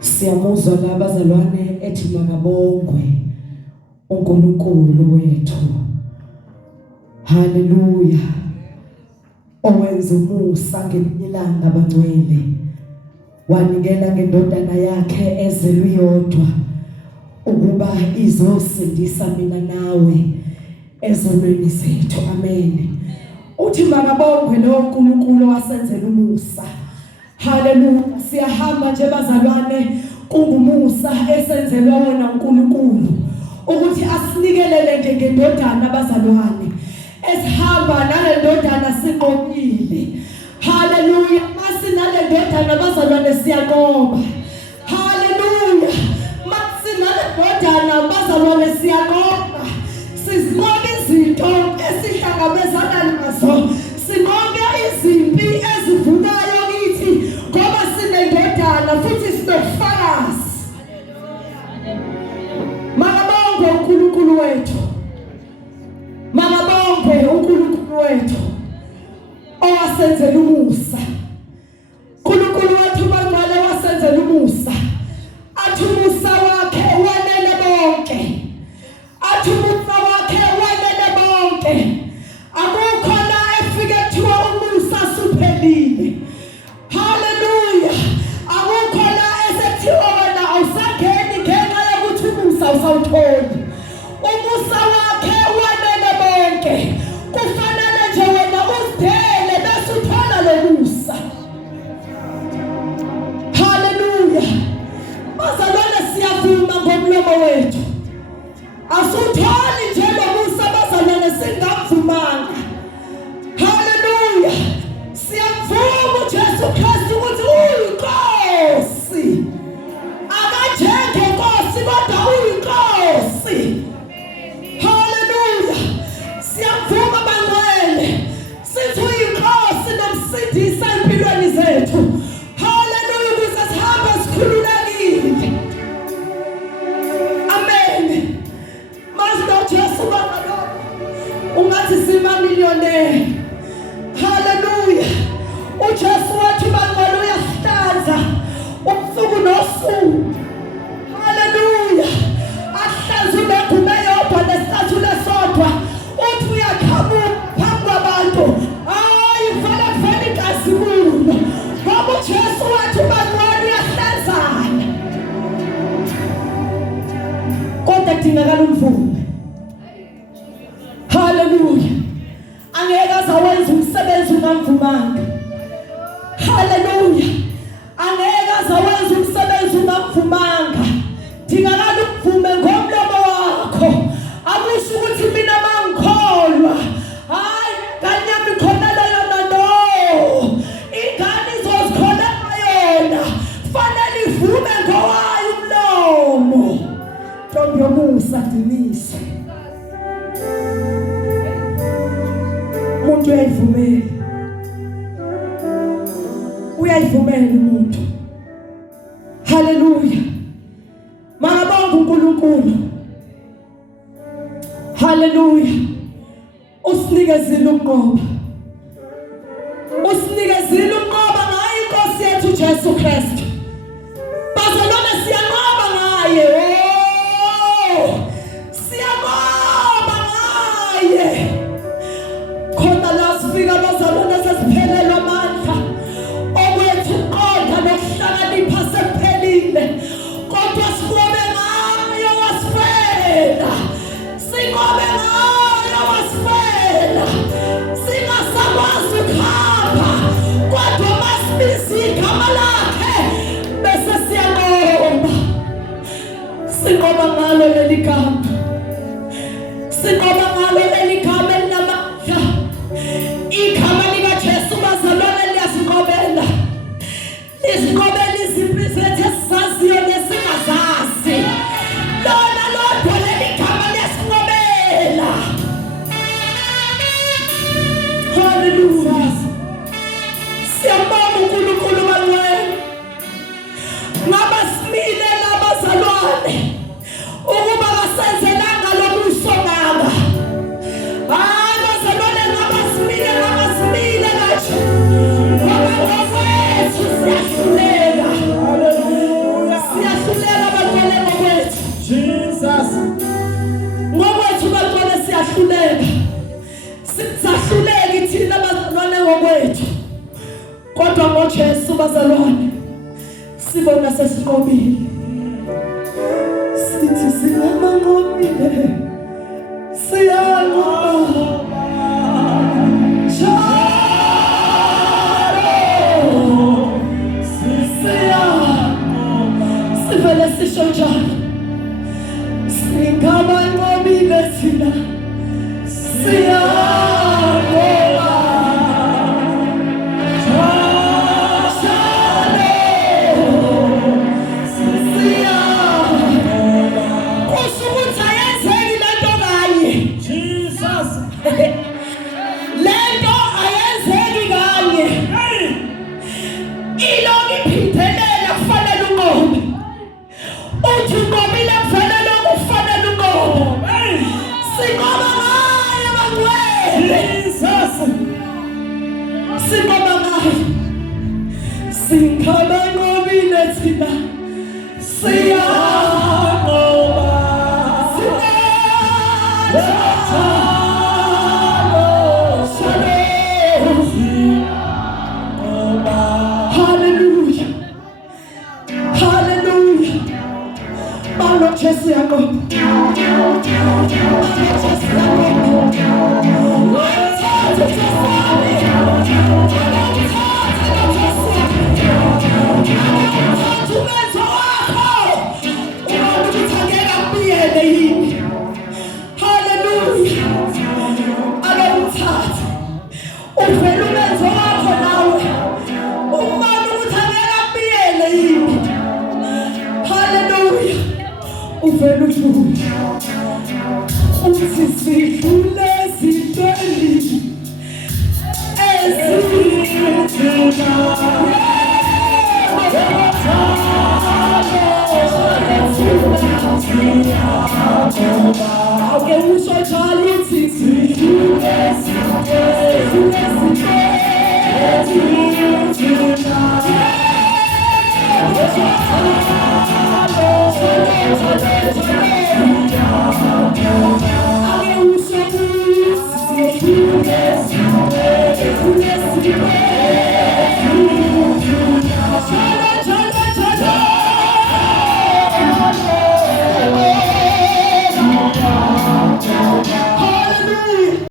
Siyamuzwa labazalwane ethi makabongwe uNkulunkulu wethu. Haleluya. Owenza umusa ngelanga abangcwele. Wanikela ngendodana yakhe ezelwe yodwa ukuba izosindisa mina nawe ezonweni zethu. Amen. Uthi makabongwe lo uNkulunkulu wasenzela umusa. Haleluya. Siyahamba nje bazalwane kungumusa esenzelwa wona uNkulunkulu ukuthi asinikelele ngendodana bazalwane esihamba nale ndodana siqomile. Haleluya. Masinale ndodana bazalwane siyakoba. Haleluya. Masinale ndodana bazalwane siyakoba. Sizibona izinto esihlangabezana nazo. Sinqobe izimpi ezivukayo kithi ngoba sinendodana futhi sinofakazi. Makabongwe uNkulunkulu wethu. Makabongwe uNkulunkulu wethu owasenzela umusa. uNkulunkulu wethu bangcwele wasenzela umusa. Athi umusa wakhe wanele bonke. Athi umusa wakhe wanele bonke. Akukho la efike kuthiwa umusa suphelile. Haleluya. Akukho la esethiwa wena awusangeni ngenxa yokuthi umusa usawutholi. Umusa wakhe wanele bonke. Kufanele nje wena uzidele bese uthola lo musa. Haleluya. Bazalwane siyavuma ngomlomo wethu. Asutholi nje lo musa bazalwane singavumanga. Haleluya. Siyavuma uJesu Kristu ukuthi uyinkosi. Akajenge inkosi kodwa uyinkosi. Haleluya. Siyavuma bangcwele. Sithi uyinkosi nomsindisi empilweni zethu. Haleluya ukuze sihambe sikhululekile. Amen. Mazlo Jesu baba. Ungathi simamillionaire. Haleluya. uJesu wathi bangcwele uyahlanza ubusuku nosuku. Haleluya. Ahlanza unegume yodwa nesithathu lesodwa. Uthi uyakhamuka phambi kwabantu. Hayi vele igazi kulo. Ngoba uJesu wathi bangcwele uyahlanzana. Kodwa kudingakala umvume. Haleluya. Angeke azawenza umsebenzi ungamvumanga. Haleluya. Angeke azawenza umsebenzi ungamvumanga. Dingakala umvume ngomlomo wakho. Akusho ukuthi mina mangikholwa. Hayi, kanyami khonela yona no. Ingane izozikholela yona. Fanele ivume ngowayo umlomo. Ntombi yomusa dinise. Umuntu uyayivumela. Uyayivumela umuntu. Haleluya. Makabonge uNkulunkulu. Haleluya. Usinikezile uqoba. Usinikezile uqoba ngayo inkosi yethu Jesu Kristu. Bazalwane siyanqoba ngaye. Siyanqoba ngaye. Khona la sifika bazalwane sesiphelelwa amandla. Okwethu qonda nokuhlakanipha sekuphelile. Kodwa siqobe ngayo wasifela. Siqobe ngayo wasifela. Singasakwazi ukuhamba. Kodwa masibiza igama lakhe bese siyanqoba. Sinqoba ngalo leli gama. Sinqoba ngalo leli gama elinamandla. Igama likaJesu bazalwane liyasinqobela. Lisinqobela izimpi zethu esizaziyo nesingazazi. Lona lodwa leli gama liyasinqobela. Haleluya. Siyabonga uNkulunkulu bangcwele. Ngaba simile labazalwane ukuba kasenzelanga lobuso baba. Bazalwane ngaba simile kahle. Ngoba ngofethu siyahluleka. Haleluya. bazalwane sibona sesinqobile sithi singamanqobile siyanqoba sivele sisho njalo singamanqobile thina siyanqoba lento ayenzeki kanye ilokhu iphindelela kufanele unqobe uthi unqobile kufanele ukufanele unqobe sinqoba ngaye bangcwele Jesus sinqoba ngaye sinkhaba nqobile thina siyanqoba Jesu yako uvela udlule uthi sidlule zideli ezithina awuke usho njalo